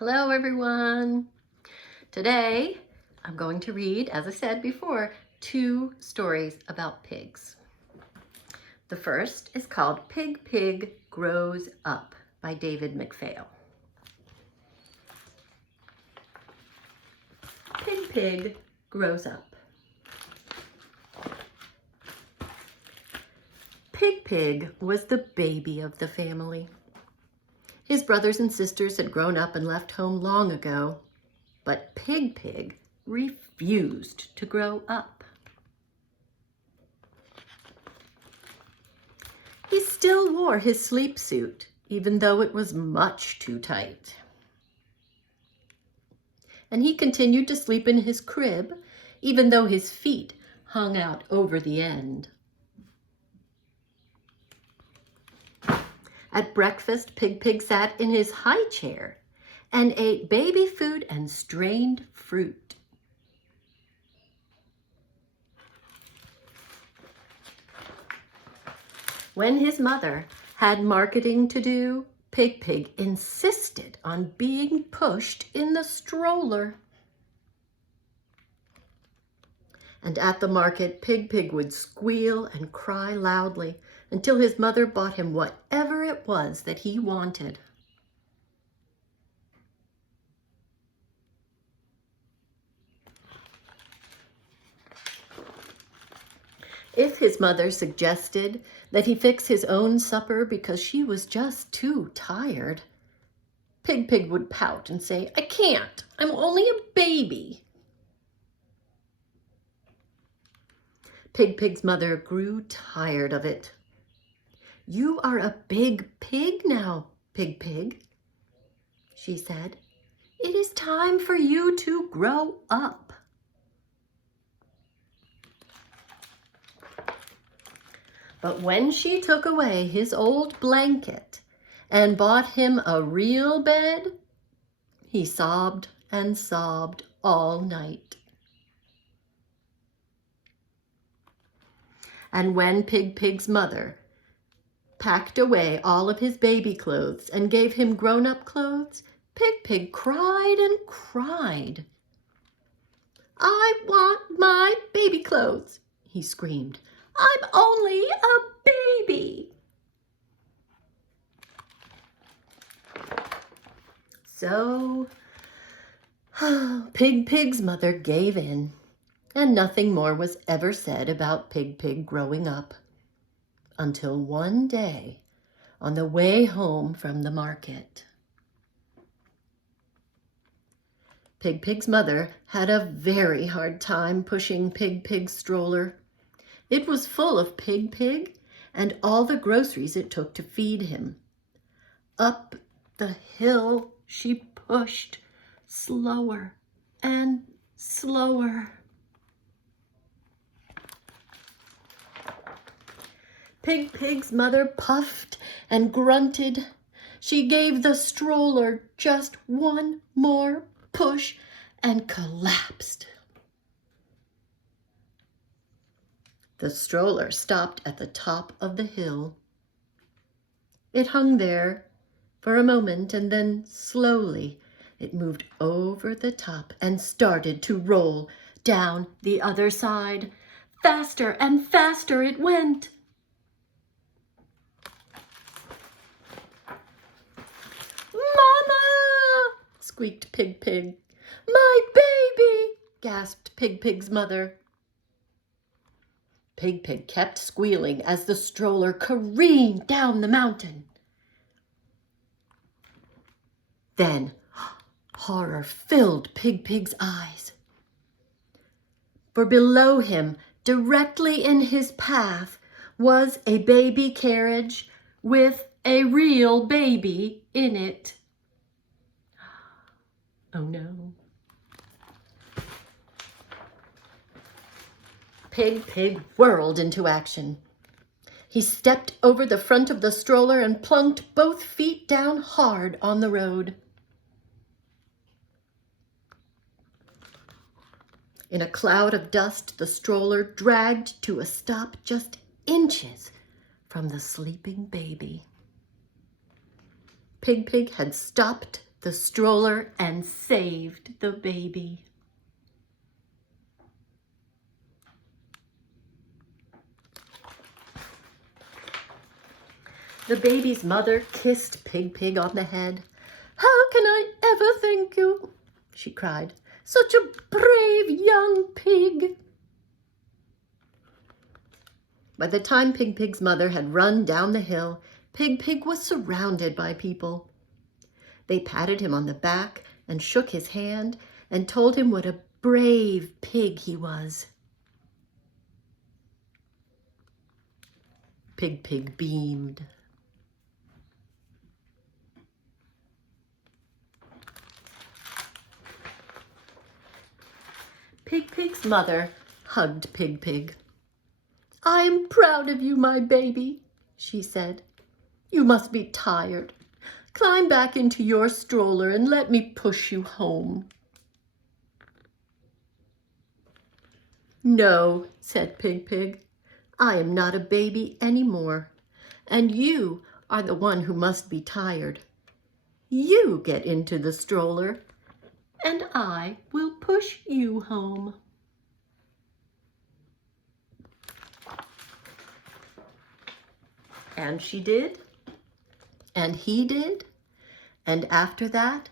Hello everyone. Today I'm going to read, as I said before, 2 stories about pigs. The first is called Pig Pig Grows Up by David McPhail. Pig Pig grows up. Pig Pig was the baby of the family. His brothers and sisters had grown up and left home long ago, but Pig Pig refused to grow up. He still wore his sleep suit, even though it was much too tight. And he continued to sleep in his crib, even though his feet hung out over the end. At breakfast, Pig Pig sat in his high chair and ate baby food and strained fruit. When his mother had marketing to do, Pig Pig insisted on being pushed in the stroller. And at the market, Pig Pig would squeal and cry loudly until his mother bought him whatever it was that he wanted. If his mother suggested that he fix his own supper because she was just too tired, Pig Pig would pout and say, "I can't, I'm only a baby." Pig Pig's mother grew tired of it. "You are a big pig now, Pig Pig," she said. "It is time for you to grow up." But when she took away his old blanket and bought him a real bed, he sobbed and sobbed all night. And when Pig Pig's mother packed away all of his baby clothes and gave him grown-up clothes, Pig Pig cried and cried. "I want my baby clothes," he screamed. "I'm only a baby." So Pig Pig's mother gave in, and nothing more was ever said about Pig Pig growing up, until one day on the way home from the market. Pig Pig's mother had a very hard time pushing Pig Pig's stroller. It was full of Pig Pig and all the groceries it took to feed him. Up the hill she pushed, slower and slower. Pig Pig's mother puffed and grunted. She gave the stroller just one more push and collapsed. The stroller stopped at the top of the hill. It hung there for a moment, and then slowly it moved over the top and started to roll down the other side. Faster and faster it went. "Mama!" squeaked Pig Pig. "My baby!" gasped Pig Pig's mother. Pig Pig kept squealing as the stroller careened down the mountain. Then horror filled Pig Pig's eyes. For below him, directly in his path, was a baby carriage with a real baby in it. Oh no. Pig Pig whirled into action. He stepped over the front of the stroller and plunked both feet down hard on the road. In a cloud of dust, the stroller dragged to a stop just inches from the sleeping baby. Pig Pig had stopped the stroller and saved the baby. The baby's mother kissed Pig Pig on the head. "How can I ever thank you?" she cried. "Such a brave young pig." By the time Pig Pig's mother had run down the hill, Pig Pig was surrounded by people. They patted him on the back and shook his hand and told him what a brave pig he was. Pig Pig beamed. Pig Pig's mother hugged Pig Pig. "I am proud of you, my baby," she said. "You must be tired. Climb back into your stroller and let me push you home." "No," said Pig Pig. "I am not a baby anymore, and you are the one who must be tired. You get into the stroller, and I will push you home." And she did, and he did, and after that,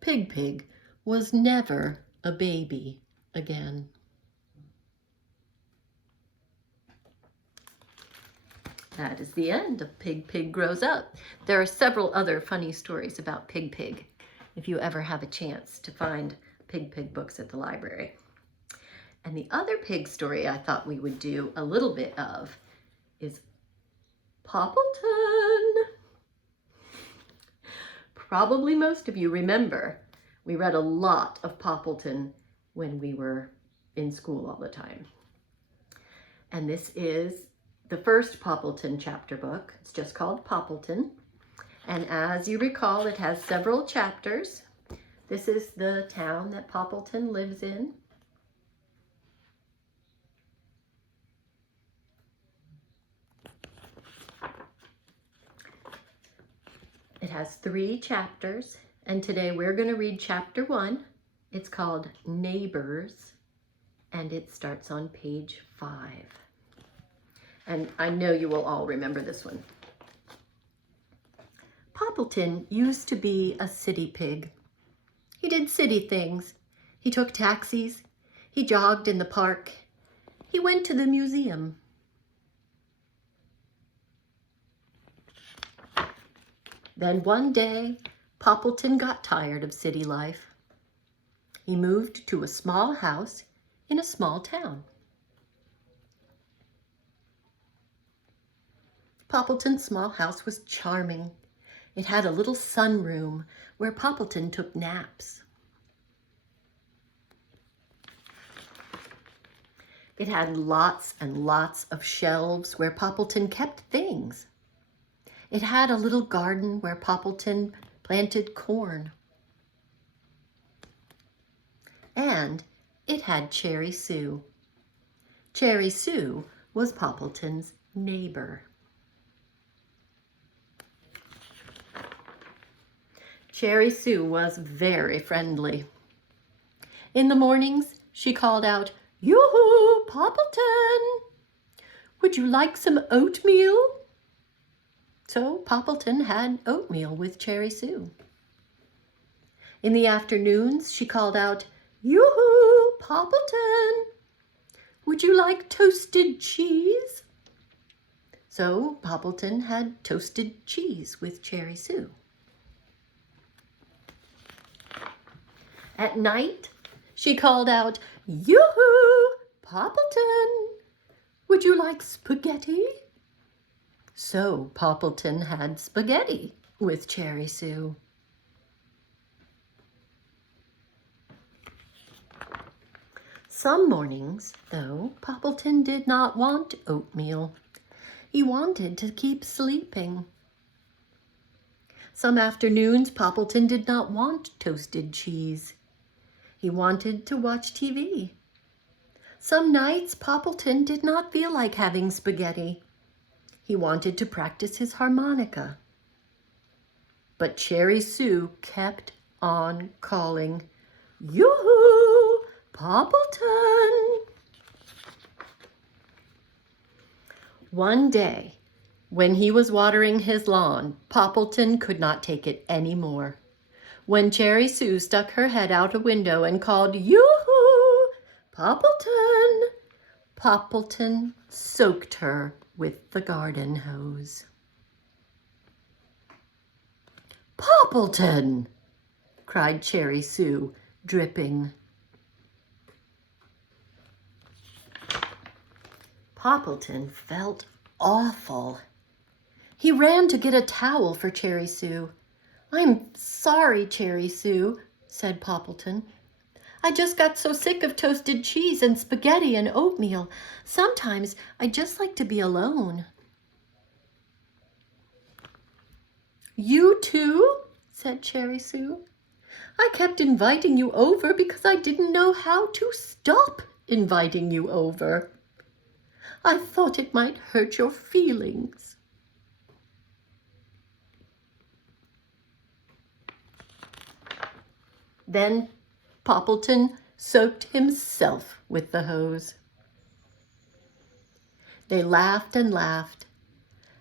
Pig Pig was never a baby again. That is the end of Pig Pig Grows Up. There are several other funny stories about Pig Pig, if you ever have a chance to find Pig Pig books at the library. And the other pig story I thought we would do a little bit of is Poppleton. Probably most of you remember we read a lot of Poppleton when we were in school all the time. And this is the first Poppleton chapter book. It's just called Poppleton. And as you recall, it has several chapters. This is the town that Poppleton lives in. It has 3 chapters, and today we're going to read chapter 1. It's called Neighbors, and it starts on page 5. And I know you will all remember this one. Poppleton used to be a city pig. He did city things. He took taxis. He jogged in the park. He went to the museum. Then one day, Poppleton got tired of city life. He moved to a small house in a small town. Poppleton's small house was charming. It had a little sunroom where Poppleton took naps. It had lots and lots of shelves where Poppleton kept things. It had a little garden where Poppleton planted corn. And it had Cherry Sue. Cherry Sue was Poppleton's neighbor. Cherry Sue was very friendly. In the mornings, she called out, "Yoo-hoo, Poppleton! Would you like some oatmeal?" So Poppleton had oatmeal with Cherry Sue. In the afternoons, she called out, "Yoo-hoo, Poppleton! Would you like toasted cheese?" So Poppleton had toasted cheese with Cherry Sue. At night, she called out, "Yoo-hoo, Poppleton! Would you like spaghetti?" So Poppleton had spaghetti with Cherry Sue. Some mornings, though, Poppleton did not want oatmeal. He wanted to keep sleeping. Some afternoons, Poppleton did not want toasted cheese. He wanted to watch TV. Some nights, Poppleton did not feel like having spaghetti. He wanted to practice his harmonica. But Cherry Sue kept on calling, "Yoo-hoo, Poppleton!" One day, when he was watering his lawn, Poppleton could not take it any more. When Cherry Sue stuck her head out a window and called, "Yoo-hoo, Poppleton!" Poppleton soaked her with the garden hose. "Poppleton!" cried Cherry Sue, dripping. Poppleton felt awful. He ran to get a towel for Cherry Sue. "I'm sorry, Cherry Sue," said Poppleton. "I just got so sick of toasted cheese and spaghetti and oatmeal. Sometimes I just like to be alone." "You too?" said Cherry Sue. "I kept inviting you over because I didn't know how to stop inviting you over. I thought it might hurt your feelings." Then Poppleton soaked himself with the hose. They laughed and laughed,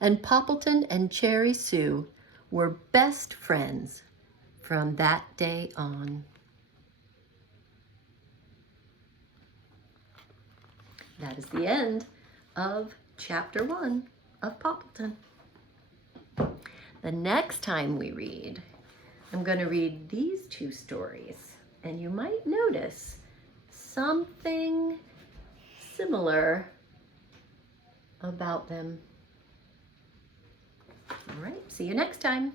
and Poppleton and Cherry Sue were best friends from that day on. That is the end of chapter 1 of Poppleton. The next time we read, I'm going to read these two stories, and you might notice something similar about them. All right, see you next time.